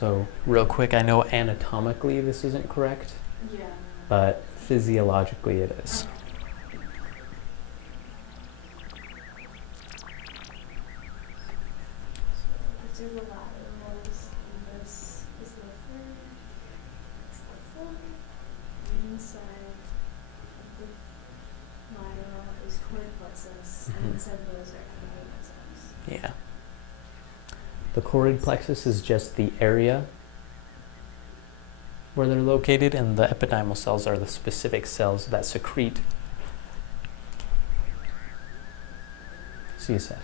So real quick, I know anatomically this isn't correct, Yeah. but physiologically it is. So the laterals, and this is the third, it's the fourth, the inside of the lateral is choroid plexus, and inside those are epidymocels. Yeah. The choroid plexus is just the area where they're located, and the epidymal cells are the specific cells that secrete CSF.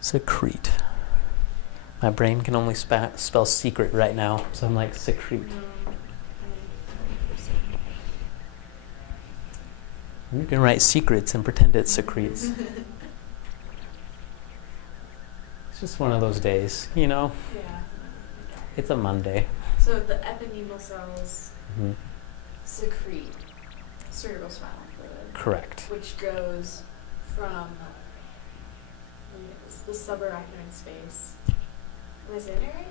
Secrete. My brain can only spell secret right now, so I'm like, secrete. You can write secrets and pretend it secretes. It's just one of those days, you know? Yeah. It's a Monday. So the epidymal cells Mm-hmm. secrete cerebrospinal fluid, Correct. which goes from the subarachnoid space. Am I saying it right?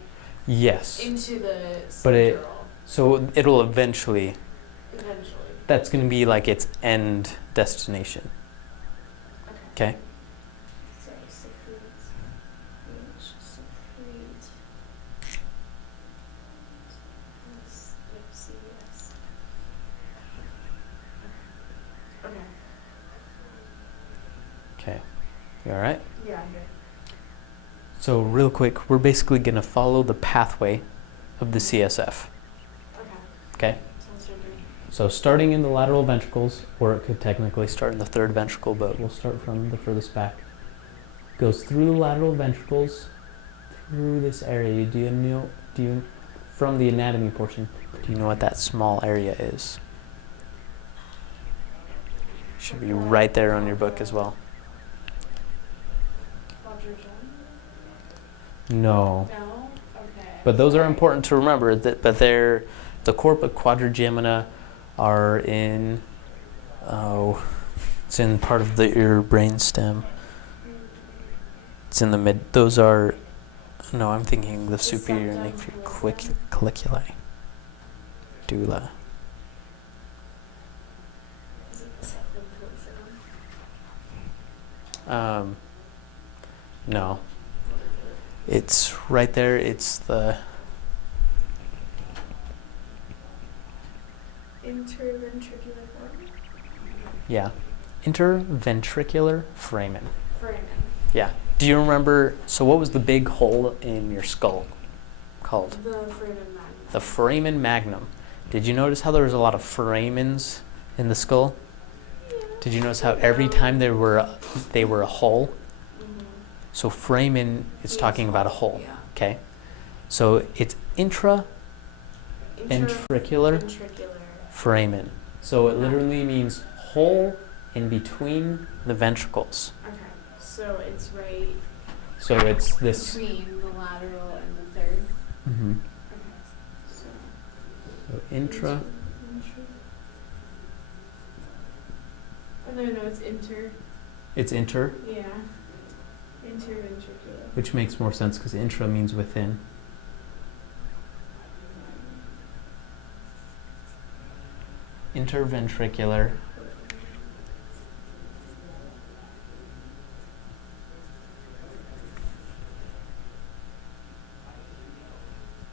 Yes. Into the But subdural. So it'll eventually, Eventually. that's going to be like its end destination. Okay. Okay? So secrete, which secrete. FCS. Okay. Okay. You all right? Yeah, I'm good. So real quick, we're basically going to follow the pathway of the CSF. Okay. Okay? Sounds good to me. So starting in the lateral ventricles, or it could technically start in the third ventricle, but we'll start from the furthest back. Goes through the lateral ventricles, through this area. Do you, from the anatomy portion, do you know what that small area is? Should be right there on your book as well. No. No? Okay. But those are important to remember. But they're the corpus quadrigemina are in. Oh, it's in part of your brain stem. It's in the mid. Those are. No, I'm thinking the superior and inferior colliculi. Dula. Is it the septum pellucidum? No. It's right there. It's the. Interventricular foramen? Yeah. Interventricular foramen. Foramen. Yeah. Do you remember? So, what was the big hole in your skull called? The foramen magnum. The foramen magnum. Did you notice how there was a lot of foramens in the skull? Yeah. Did you notice how every time they were a hole? Mm-hmm. So foramen is talking about a hole. Yeah. Okay. So it's intraventricular Ventricular. foramen. So it literally means hole in between the ventricles. Okay. So it's right So it's this. between the lateral and the third. Mm-hmm. Okay. So intra. Oh no, it's inter. It's inter, Yeah. Interventricular. which makes more sense because intra means within. Interventricular.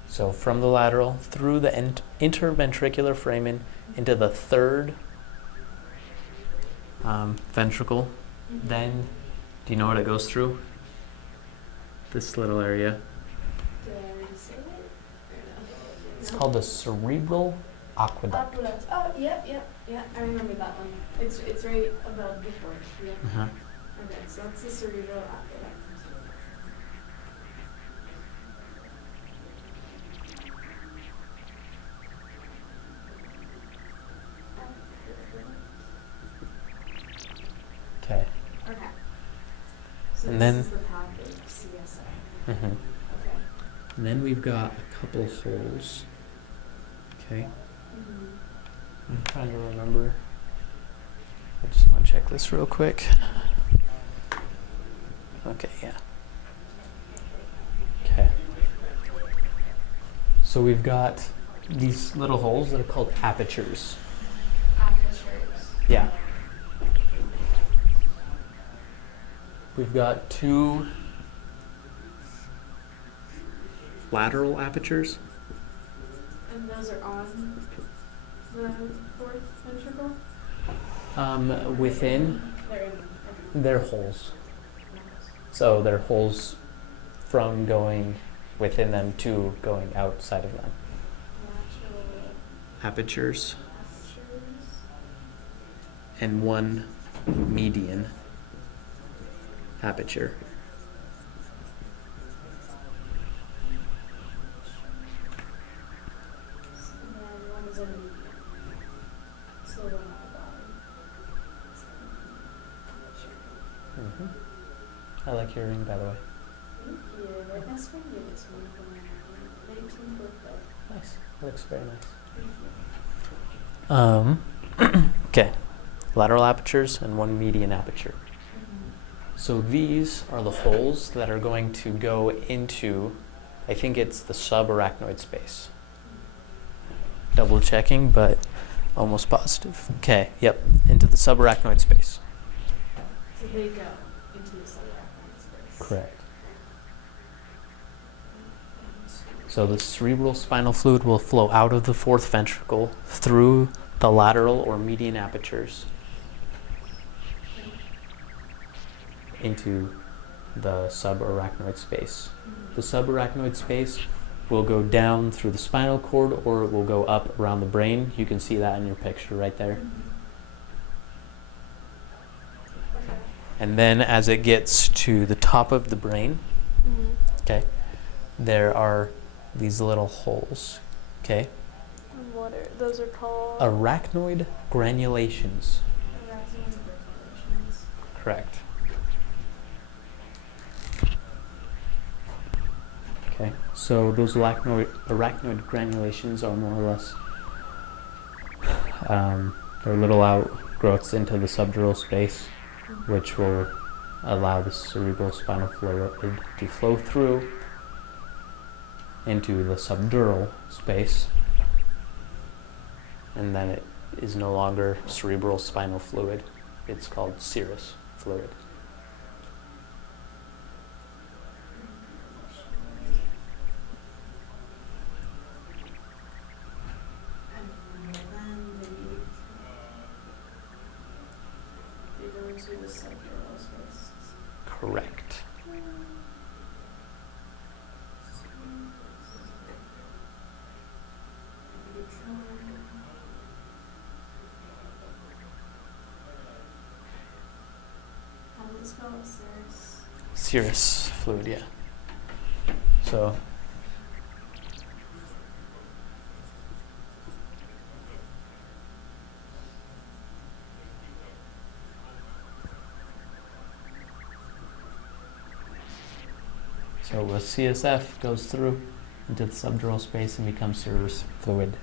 So from the lateral through the interventricular foramen into the third ventricle. Mm-hmm. Then, do you know what it goes through? This little area. Did I already say it? Or no? It's No? called the cerebral aqueduct. Aqueduct. Oh, yep. I remember that one. It's right above the fourth. Yeah. Uh-huh. Okay, so that's the cerebral aqueduct. Okay. Okay. So And this then- is the path of CSF. Mm-hmm. Okay. And then we've got a couple holes. Okay. Mm-hmm. I'm trying to remember. I just want to check this real quick. Okay, yeah. Okay. So we've got these little holes that are called apertures. Apertures. Yeah. We've got two lateral apertures. And those are on the fourth ventricle? Within, They're in. they're holes. So they're holes from going within them to going outside of them. Lateral Apertures apertures. and one median aperture. And then one is a median. So the one at the bottom. It's the median aperture. I like your ring, by the way. Thank you. My best friend gave it to me for my 19th birthday. Nice. Looks very nice. Thank you. Okay. Lateral apertures and one median aperture. Mm-hmm. So these are the holes that are going to go into, I think it's the subarachnoid space. Double checking, but almost positive. Okay, yep, into the subarachnoid space. So they go into the subarachnoid space. Correct. So the cerebral spinal fluid will flow out of the fourth ventricle through the lateral or median apertures into the subarachnoid space. The subarachnoid space will go down through the spinal cord or it will go up around the brain. You can see that in your picture right there. Okay. And then as it gets to the top of the brain, Mm-hmm. okay, there are these little holes, okay? And what are those are called? Arachnoid granulations. Arachnoid granulations. Correct. Okay, so those arachnoid granulations are more or less, they're little outgrowths into the subdural space, which will allow the cerebral spinal fluid to flow through into the subdural space, and then it is no longer cerebral spinal fluid. It's called serous fluid. And then they go into the subdural space. Correct. How does it spell? Serous. Serous fluid, yeah. So the CSF goes through into the subdural space and becomes serous fluid